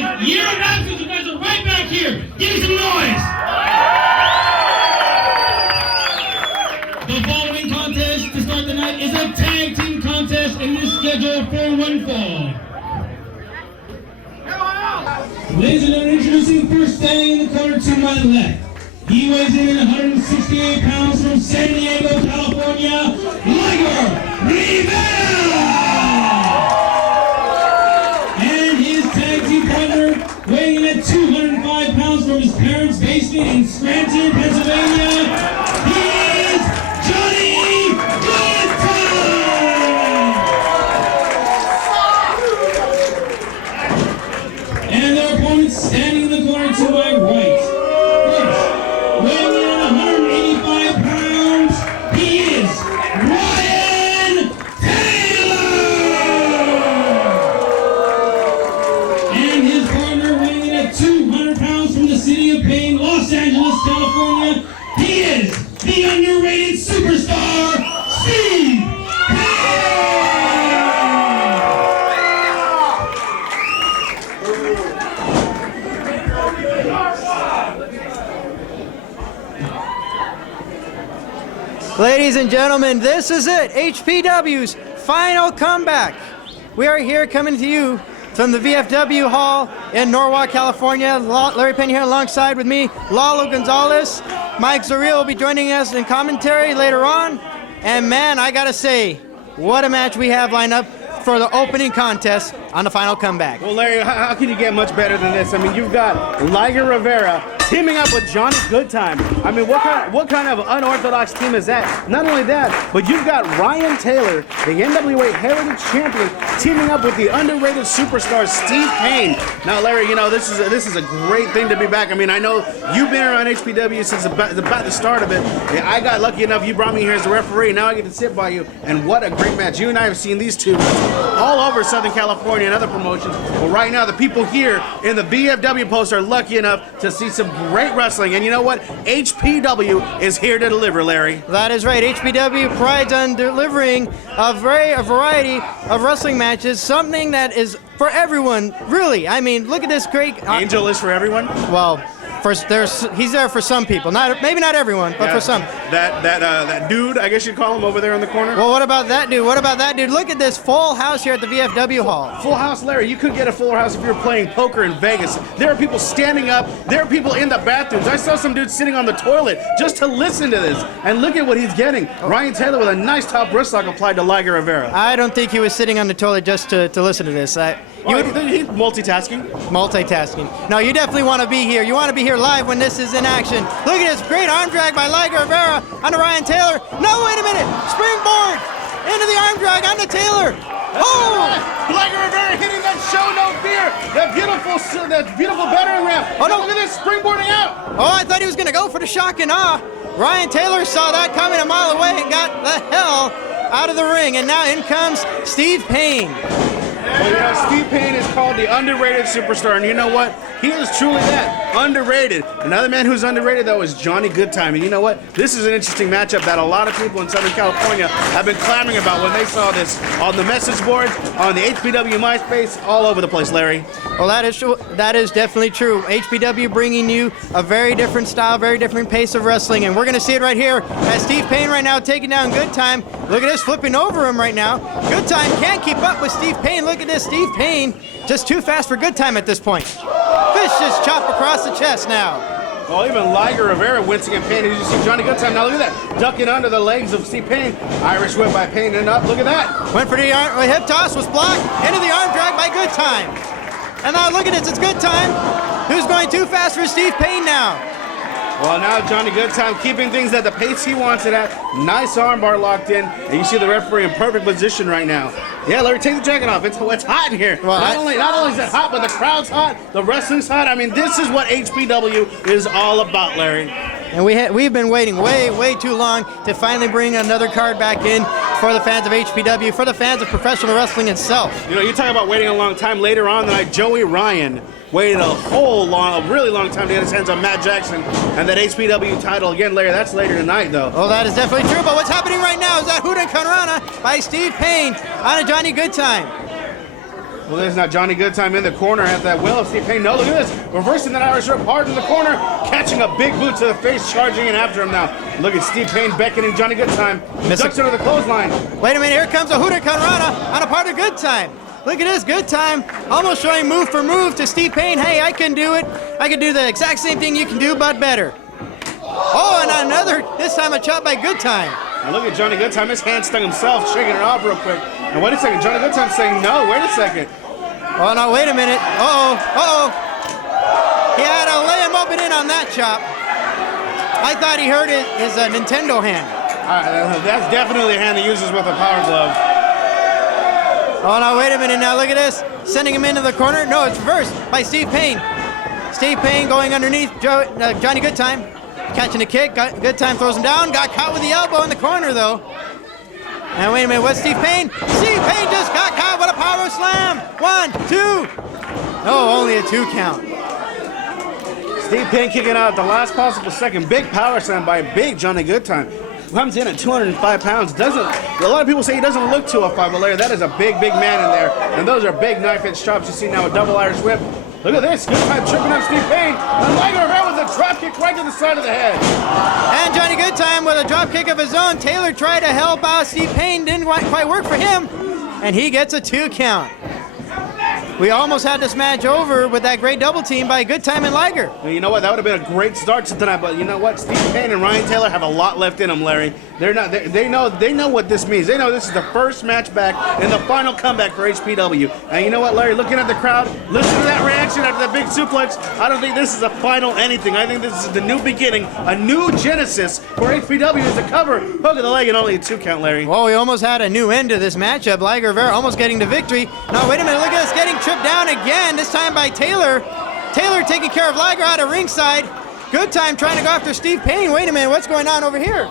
like year of absence, you guys are right back here. Give me some noise. The following contest to start the night is a tag team contest and is scheduled for one fall. Ladies and gentlemen, introducing first, standing in the corner to my left. He weighs in at 168 pounds from San Diego, California, Liger Rivera! And his tag team partner, weighing in at 205 pounds from his parents' basement in Scranton, Pennsylvania, he is Johnny Goodtime! And their opponents standing in the corner to my right. Weighing in at 185 pounds, he is Ryan Taylor! And his partner, weighing in at 200 pounds from the city of Pain, Los Angeles, California, he is the underrated superstar, Steve Ladies and gentlemen, this is it, HPW's Final Comeback. We are here coming to you from the VFW Hall in Norwalk, California. Larry Pena here alongside with me, Lalo Gonzalez. Mike Zareel will be joining us in commentary later on. And man, I gotta say, what a match we have lined up for the opening contest on the Final Comeback. Well, Larry, how can you get much better than this? I mean, you've got Liger Rivera teaming up with Johnny Goodtime. I mean, what kind of unorthodox team is that? Not only that, but you've got Ryan Taylor, the NWA Heritage Champion, teaming up with the underrated superstar Steve Payne. Now, Larry, you know, this is a great thing to be back. I mean, I know you've been around HPW since about the start of it. I got lucky enough, you brought me here as a referee. Now I get to sit by you, and what a great match. You and I have seen these two all over Southern California and other promotions. Well, right now, the people here in the VFW post are lucky enough to see some great wrestling, and you know what? HPW is here to deliver, Larry. That is right. HPW prides on delivering a variety of wrestling matches, something that is for everyone, really. I mean, look at this great... Angel is for everyone? Well, he's there for some people. Maybe not everyone, but for some. That dude, I guess you'd call him, over there in the corner? Well, what about that dude? What about that dude? Look at this full house here at the VFW Hall. Full house, Larry. You could get a full house if you were playing poker in Vegas. There are people standing up. There are people in the bathrooms. I saw some dude sitting on the toilet just to listen to this. And look at what he's getting. Ryan Taylor with a nice top wrist lock applied to Liger Rivera. I don't think he was sitting on the toilet just to listen to this. He's multitasking. Multitasking. No, you definitely want to be here. You want to be here live when this is in action. Look at this great arm drag by Liger Rivera onto Ryan Taylor. No, wait a minute. Springboard into the arm drag onto Taylor. Oh! Liger Rivera hitting that show no fear. That beautiful battering ram. Oh no! Look at this springboarding out. Oh, I thought he was going to go for the shock and awe. Ryan Taylor saw that coming a mile away and got the hell out of the ring. And now in comes Steve Payne. Well, you know, Steve Payne is called the underrated superstar, and you know what? He is truly that, underrated. Another man who's underrated, though, is Johnny Goodtime. And you know what? This is an interesting matchup that a lot of people in Southern California have been clamoring about when they saw this on the message boards, on the HPW MySpace, all over the place, Larry. Well, that is true. That is definitely true. HPW bringing you a very different style, very different pace of wrestling, and we're going to see it right here as Steve Payne right now taking down Goodtime. Look at this, flipping over him right now. Goodtime can't keep up with Steve Payne. Look at this, Steve Payne just too fast for Goodtime at this point. Vicious chop across the chest now. Well, even Liger Rivera wincing in pain. You see Johnny Goodtime. Now look at that. Ducking under the legs of Steve Payne. Irish whip by Payne and up. Look at that. Went for the hip toss, was blocked. Into the arm drag by Goodtime. And now look at this. It's Goodtime who's going too fast for Steve Payne now. Well, now Johnny Goodtime keeping things at the pace he wants it at. Nice armbar locked in. And you see the referee in perfect position right now. Yeah, Larry, take the jacket off. It's hot in here. Well, not only is it hot, but the crowd's hot. The wrestling's hot. I mean, this is what HPW is all about, Larry. And we've been waiting way too long to finally bring another card back in for the fans of HPW, for the fans of professional wrestling itself. You know, you talk about waiting a long time. Later on tonight, Joey Ryan waited a really long time to get his hands on Matt Jackson and that HPW title. Again, Larry, that's later tonight, though. Well, that is definitely true, but what's happening right now is that Hurricane by Steve Payne on a Johnny Goodtime. Well, there's now Johnny Goodtime in the corner at that will of Steve Payne. No, look at this. Reversing that Irish whip hard in the corner. Catching a big boot to the face, charging in after him now. Look at Steve Payne beckoning Johnny Goodtime. Ducks under the clothesline. Wait a minute, here comes a Hurricane Rana on a part of Goodtime. Look at this, Goodtime almost showing move for move to Steve Payne. Hey, I can do it. I can do the exact same thing you can do, but better. Oh, and another, this time a chop by Goodtime. And look at Johnny Goodtime. His hand stung himself, shaking it off real quick. And wait a second, Johnny Goodtime saying no. Wait a second. Oh, no, wait a minute. Uh-oh. He had to lay him up and in on that chop. I thought he hurt his Nintendo hand. That's definitely a hand he uses with a power glove. Oh, no, wait a minute now. Look at this. Sending him into the corner. No, it's reversed by Steve Payne. Steve Payne going underneath Johnny Goodtime. Catching a kick. Goodtime throws him down. Got caught with the elbow in the corner, though. And wait a minute. What's Steve Payne? Steve Payne just got caught with a power slam. 1, 2. No, only a 2 count. Steve Payne kicking out at the last possible second. Big power slam by big Johnny Goodtime. Comes in at 205 pounds. A lot of people say he doesn't look 205, but Larry, that is a big man in there. And those are big knife-edge chops. You see now a double Irish whip. Look at this. Goodtime tripping up Steve Payne. And Liger Rivera with a drop kick right to the side of the head. And Johnny Goodtime with a drop kick of his own. Taylor tried to help out Steve Payne. Didn't quite work for him. And he gets a 2 count. We almost had this match over with that great double team by Goodtime and Liger. Well, you know what? That would have been a great start to tonight. But you know what? Steve Payne and Ryan Taylor have a lot left in them, Larry. They know what this means. They know this is the first match back in the final comeback for HPW. And you know what, Larry? Looking at the crowd, listen to that reaction after that big suplex. I don't think this is a final anything. I think this is the new beginning, a new genesis for HPW as a cover. Hook of the leg and only a 2 count, Larry. Well, we almost had a new end to this matchup. Liger Rivera almost getting the victory. No, wait a minute. Look at us getting tripped down again, this time by Taylor. Taylor taking care of Liger out of ringside. Goodtime trying to go after Steve Payne. Wait a minute, what's going on over here?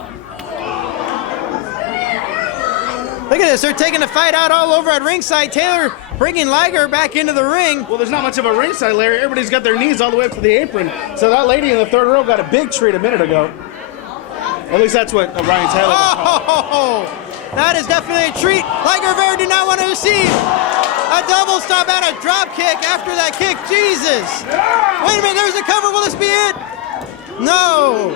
Look at this, they're taking the fight out all over at ringside. Taylor bringing Liger back into the ring. Well, there's not much of a ringside, Larry. Everybody's got their knees all the way up to the apron. So that lady in the third row got a big treat a minute ago. At least that's what Ryan Taylor was called. That is definitely a treat. Liger Rivera did not want to receive a double stop and a drop kick after that kick. Jesus. Wait a minute, there's a cover. Will this be it? No.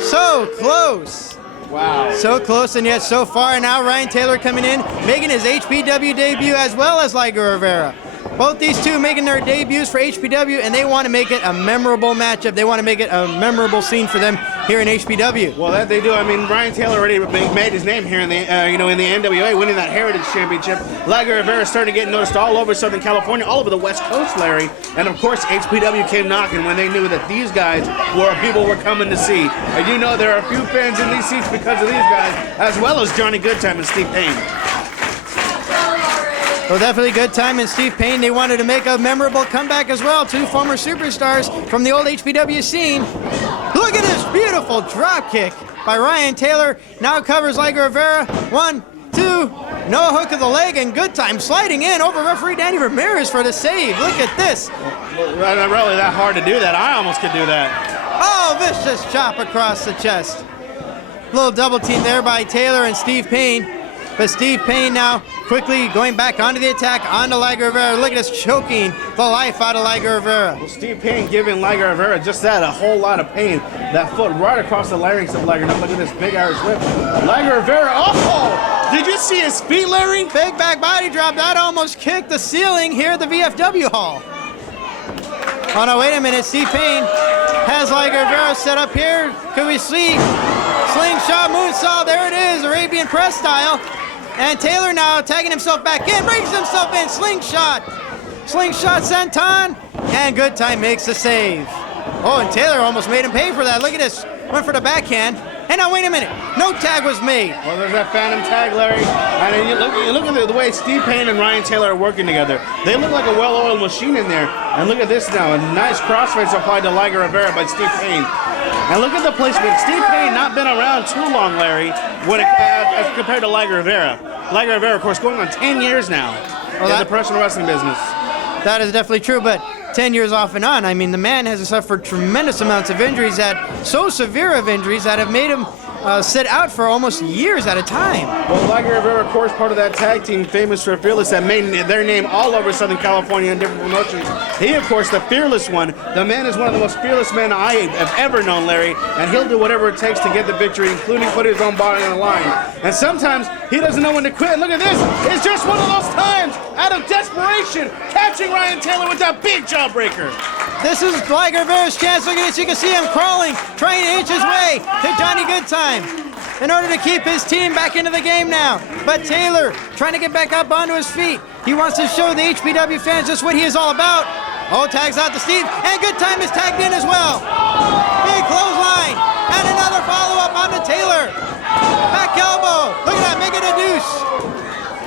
So close. Wow. So close and yet so far. And now Ryan Taylor coming in, making his HPW debut as well as Liger Rivera. Both these two making their debuts for HPW, and they want to make it a memorable matchup. They want to make it a memorable scene for them here in HPW. Well, that they do. I mean, Ryan Taylor already made his name here in the in the NWA, winning that Heritage Championship. Liger Rivera started to get noticed all over Southern California, all over the West Coast, Larry. And of course, HPW came knocking when they knew that these guys were people were coming to see. And you know there are a few fans in these seats because of these guys, as well as Johnny Goodtime and Steve Payne. Well, definitely Goodtime and Steve Payne. They wanted to make a memorable comeback as well. 2 former superstars from the old HPW scene. Look at this beautiful drop kick by Ryan Taylor. Now covers Liger Rivera. 1, 2, no hook of the leg, and Goodtime sliding in over referee Danny Ramirez for the save. Look at this. Well, not really that hard to do that. I almost could do that. Oh, vicious chop across the chest. Little double team there by Taylor and Steve Payne. But Steve Payne now quickly going back onto the attack, onto Liger Rivera. Look at us choking the life out of Liger Rivera. Well, Steve Payne giving Liger Rivera just that, a whole lot of pain. That foot right across the larynx of Liger. Now look at this big Irish whip. Liger Rivera, oh! Did you see his feet, Larry? Big back body drop. That almost kicked the ceiling here at the VFW Hall. Oh, no, wait a minute. Steve Payne has Liger Rivera set up here. Could we see slingshot moonsault? There it is, Arabian press style. And Taylor now tagging himself back in, brings himself in, slingshot. Slingshot senton, and Goodtime makes the save. Oh, and Taylor almost made him pay for that. Look at this, went for the backhand. And now, wait a minute, no tag was made. Well, there's that phantom tag, Larry. And you look at the way Steve Payne and Ryan Taylor are working together. They look like a well-oiled machine in there. And look at this now, a nice crossface applied to Liger Rivera by Steve Payne. And look at the placement. Steve Payne not been around too long, Larry, as compared to Liger Rivera. Liger Rivera, of course, going on 10 years now in the professional wrestling business. That is definitely true, but 10 years off and on. I mean, the man has suffered tremendous amounts of injuries, so severe of injuries that have made him sit out for almost years at a time. Well, Liger Rivera, of course, part of that tag team, famous for Fearless, that made their name all over Southern California and different promotions. He, of course, the fearless one. The man is one of the most fearless men I have ever known, Larry, and he'll do whatever it takes to get the victory, including put his own body on the line. And sometimes he doesn't know when to quit. And look at this. It's just one of those times, out of desperation, catching Ryan Taylor with that big jawbreaker. This is Liger Rivera's chance. Look at this. You can see him crawling, trying to inch his way to Johnny Goodtime in order to keep his team back into the game now. But Taylor trying to get back up onto his feet. He wants to show the HPW fans just what he is all about. Oh, tags out to Steve, and Goodtime is tagged in as well. Big clothesline, and another follow-up onto Taylor. Back elbow. Look at that, making a deuce.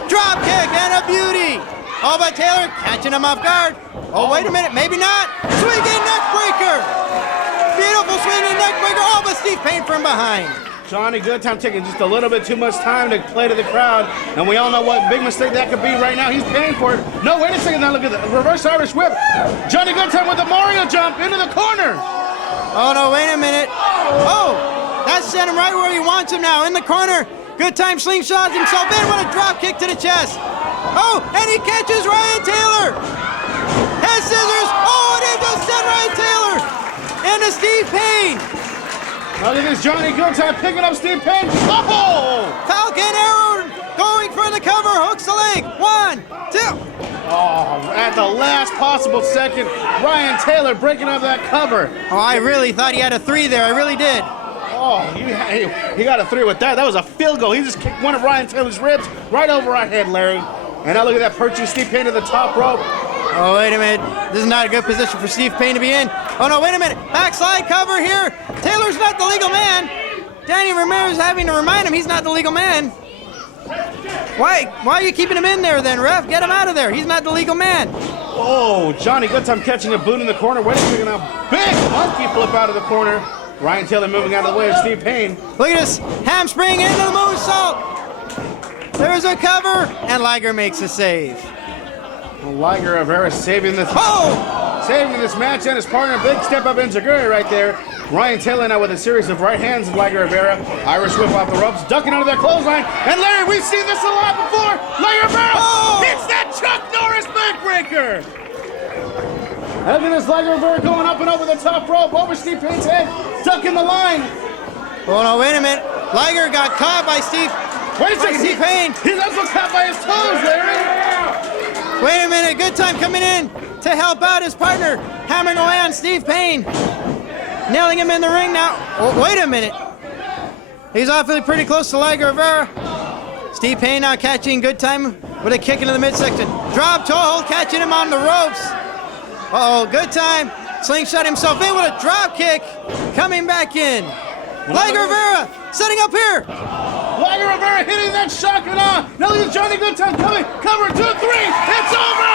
Drop kick and a beauty. Oh, but Taylor catching him off guard. Oh, wait a minute, maybe not. Swinging neck breaker. Beautiful swinging neck breaker. Oh, but Steve Payne from behind. Johnny Goodtime taking just a little bit too much time to play to the crowd, and we all know what big mistake that could be right now. He's paying for it. No, wait a second now, look at the reverse Irish whip. Johnny Goodtime with the Mario jump into the corner. Oh, no, wait a minute. Oh, that sent him right where he wants him now, in the corner. Goodtime slingshots himself in with a drop kick to the chest. Oh, and he catches Ryan Taylor. Head scissors. Oh, and he just sent Ryan Taylor into Steve Payne. Look at this, Johnny Goodtime picking up Steve Payne. Oh! Falcon arrow going for the cover. Hooks the leg. 1, 2. Oh, at the last possible second, Ryan Taylor breaking up that cover. Oh, I really thought he had a 3 there. I really did. Oh, he got a 3 with that. That was a field goal. He just kicked one of Ryan Taylor's ribs right over our head, Larry. And now look at that, perching Steve Payne to the top rope. Oh, wait a minute. This is not a good position for Steve Payne to be in. Oh, no, wait a minute. Backslide cover here. Taylor's not the legal man. Danny Ramirez having to remind him he's not the legal man. Why are you keeping him in there then, ref? Get him out of there. He's not the legal man. Oh, Johnny Goodtime catching a boot in the corner. Wait a second now. Big monkey flip out of the corner. Ryan Taylor moving out of the way of Steve Payne. Look at this. Hamstring into the moonsault. There's a cover, and Liger makes a save. Well, Liger Rivera saving this match and his partner. Big step up in Zaguri right there. Ryan Taylor now with a series of right hands of Liger Rivera. Irish whip off the ropes, ducking under that clothesline. And Larry, we've seen this a lot before. Liger Rivera hits that Chuck Norris backbreaker. Look at this, Liger Rivera going up and over the top rope, over Steve Payne's head, ducking the line. Oh, no, wait a minute. Liger got caught by Steve Payne. He's also caught by his toes, Larry. Wait a minute, Goodtime coming in to help out his partner, hammering away on Steve Payne. Nailing him in the ring now. Oh, wait a minute. He's awfully pretty close to Liger Rivera. Steve Payne now catching Goodtime with a kick into the midsection. Drop toe hold, catching him on the ropes. Uh-oh, Goodtime slingshot himself in with a drop kick. Coming back in. Liger Rivera setting up here. Liger Rivera hitting that shotgun on. Now look at Johnny Goodtime coming. Cover 2, 3. It's over.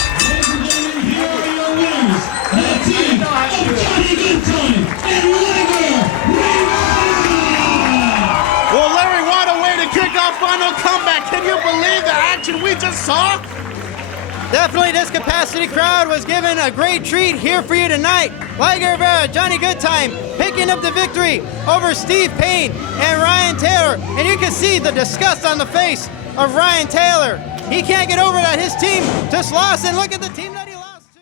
Ladies and gentlemen, here are your winners. The team of Johnny Goodtime and Liger Rivera. Well, Larry, what a way to kick off Final Comeback. Can you believe the action we just saw? Definitely this capacity crowd was given a great treat here for you tonight. Liger Rivera, Johnny Goodtime picking up the victory over Steve Payne and Ryan Taylor. And you can see the disgust on the face of Ryan Taylor. He can't get over that his team just lost, and look at the team that he lost to.